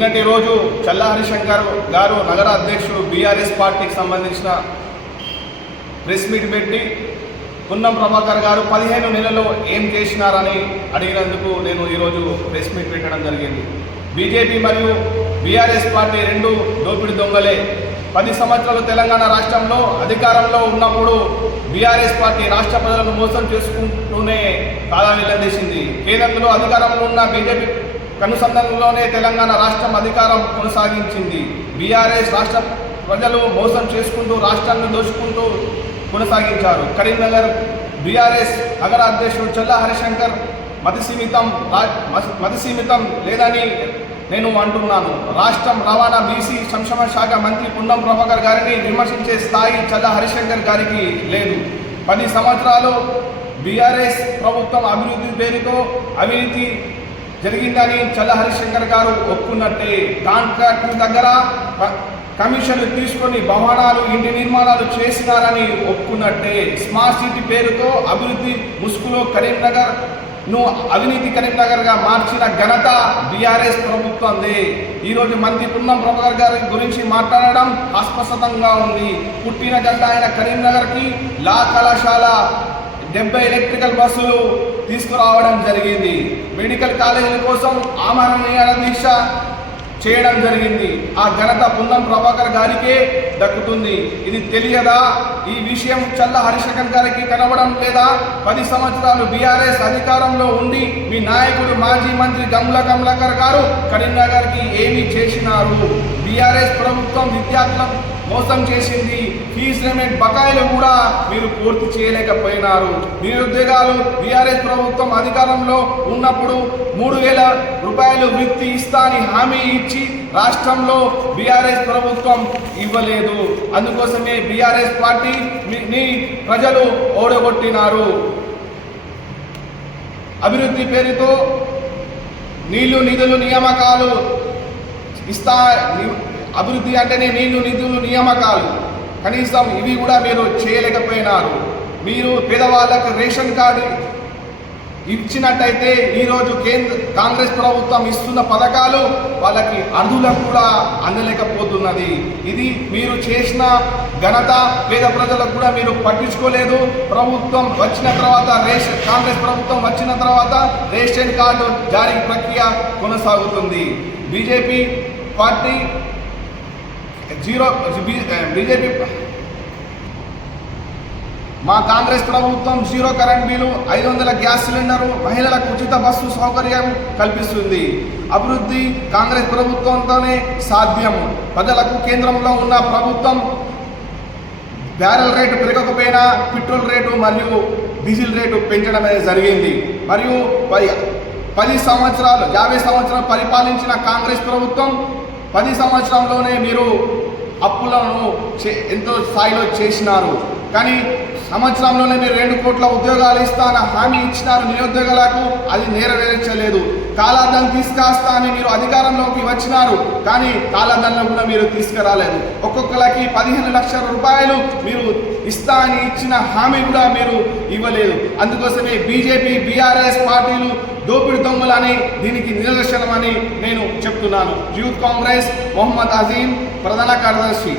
నిన్నటి రోజు చల్లా హరిశంకర్ గారు నగర అధ్యక్షుడు బీఆర్ఎస్ పార్టీకి సంబంధించిన ప్రెస్ మీట్ పెట్టి పున్నం ప్రభాకర్ గారు 15 నెలల్లో ఏం చేసినారని అడిగినందుకు నేను ఈరోజు ప్రెస్ మీట్ పెట్టడం జరిగింది. బీజేపీ మరియు బీఆర్ఎస్ పార్టీ రెండు దోపిడి దొంగలే. 10 సంవత్సరాలు తెలంగాణ రాష్ట్రంలో అధికారంలో ఉన్నప్పుడు బీఆర్ఎస్ పార్టీ రాష్ట్ర ప్రజలను మోసం చేసుకుంటూనే కాలం వెళ్లదీసింది. కేంద్రంలో అధికారంలో ఉన్న బీజేపీ కనుసంధానంలోనే తెలంగాణ రాష్ట్రం అధికారం కొనసాగించింది. బీఆర్ఎస్ రాష్ట్ర ప్రజలు మోసం చేసుకుంటూ రాష్ట్రాన్ని దోచుకుంటూ కొనసాగించారు. కరీంనగర్ బీఆర్ఎస్ నగర అధ్యక్షుడు చల్లా హరిశంకర్ మతిసీమితం లేదని నేను అంటున్నాను. రాష్ట్రం రవాణా బీసీ సంక్షేమ శాఖ మంత్రి పున్నం ప్రభాకర్ గారిని విమర్శించే స్థాయి చల్లా హరిశంకర్ గారికి లేదు. 10 సంవత్సరాలు బీఆర్ఎస్ ప్రభుత్వం అభివృద్ధి పేరుతో అవినీతి జరిగిందని చల్లా హరిశంకర్ గారు ఒప్పుకున్నట్టే. కాంట్రాక్ట్ దగ్గర కమిషన్లు తీసుకొని భవనాలు ఇంటి నిర్మాణాలు చేసినారని ఒప్పుకున్నట్టే. స్మార్ట్ సిటీ పేరుతో అభివృద్ధి ముసుగులో కరీంనగర్ను అవినీతి కరీంనగర్గా మార్చిన ఘనత బీఆర్ఎస్ ప్రభుత్వందే. ఈరోజు మంత్రి పున్నం ప్రభాకర్ గారి గురించి మాట్లాడడం అస్పష్టంగా ఉంది. పుట్టిన గడ్డ ఆయన కరీంనగర్కి లా కళాశాల 70 ఎలక్ట్రికల్ బస్సులు తీసుకురావడం జరిగింది. మెడికల్ కాలేజీల కోసం ఆమరణ నిరాహార దీక్ష చేయడం జరిగింది. ఆ ఘనత పున్నం ప్రభాకర్ గారికే దక్కుతుంది. ఇది తెలియదా? ఈ విషయం చల్లా హరిశంకర్ గారికి కనబడం లేదా? 10 సంవత్సరాలు బీఆర్ఎస్ అధికారంలో ఉండి మీ నాయకుడు మాజీ మంత్రి గంగుల కమలాకర్ గారు కరీంనగర్కి ఏమి చేసినారు? బీఆర్ఎస్ ప్రభుత్వం విద్యార్థులను మోసం చేసింది. ఫీజు పేమెంట్ బకాయిలు కూడా మీరు పూర్తి చేయలేకపోయినారు. నిరుద్యోగాలు బీఆర్ఎస్ ప్రభుత్వం అధికారంలో ఉన్నప్పుడు 3000 రూపాయలు వృత్తి ఇస్తా అని హామీ ఇచ్చి రాష్ట్రంలో బీఆర్ఎస్ ప్రభుత్వం ఇవ్వలేదు. అందుకోసమే బీఆర్ఎస్ పార్టీని ప్రజలు ఓడగొట్టినారు. అభివృద్ధి పేరుతో నిధులు నియామకాలు ఇస్తా. అభివృద్ధి అంటేనే నిధులు నియామకాలు, కనీసం ఇవి కూడా మీరు చేయలేకపోయినారు. మీరు పేదవాళ్ళకు రేషన్ కార్డు ఇచ్చినట్టయితే ఈరోజు కాంగ్రెస్ ప్రభుత్వం ఇస్తున్న పథకాలు వాళ్ళకి అర్హులకు కూడా అందలేకపోతున్నది. ఇది మీరు చేసిన ఘనత. పేద ప్రజలకు కూడా మీరు పట్టించుకోలేదు. ప్రభుత్వం వచ్చిన తర్వాత కాంగ్రెస్ ప్రభుత్వం వచ్చిన తర్వాత రేషన్ కార్డు జారీ ప్రక్రియ కొనసాగుతుంది. బీజేపీ పార్టీ మా కాంగ్రెస్ ప్రభుత్వం 0 కరెంట్ బిల్లు, 500 గ్యాస్ సిలిండరు, మహిళలకు ఉచిత బస్సు సౌకర్యం కల్పిస్తుంది. అభివృద్ధి కాంగ్రెస్ ప్రభుత్వంతోనే సాధ్యం. ప్రజలకు కేంద్రంలో ఉన్న ప్రభుత్వం బ్యారెల్ రేటు పెరగకపోయినా పెట్రోల్ రేటు మరియు డీజిల్ రేటు పెంచడం అనేది జరిగింది. మరియు 50 సంవత్సరాలు పరిపాలించిన కాంగ్రెస్ ప్రభుత్వం 10 సంవత్సరంలోనే మీరు అప్పులను ఎంతో స్థాయిలో చేసినారు. కానీ సంవత్సరంలోనే మీరు 2 కోట్ల ఉద్యోగాలు ఇస్తానని హామీ ఇచ్చినారు నిరుద్యోగులకు. అది నెరవేర్చలేదు. కాలాధన్ తీసుకొస్తా అని మీరు అధికారంలోకి వచ్చినారు, కానీ కాలాధన్లో కూడా మీరు తీసుకురాలేదు. ఒక్కొక్కరికి 15 లక్షల రూపాయలు మీరు ఇస్తా అని ఇచ్చిన హామీ కూడా మీరు ఇవ్వలేదు. అందుకోసమే బీజేపీ బీఆర్ఎస్ పార్టీలు దోపిడి దొంగలని దీనికి నిదర్శనమని నేను చెప్తున్నాను. యూత్ కాంగ్రెస్ మొహమ్మద్ అజీం, ప్రధాన కార్యదర్శి.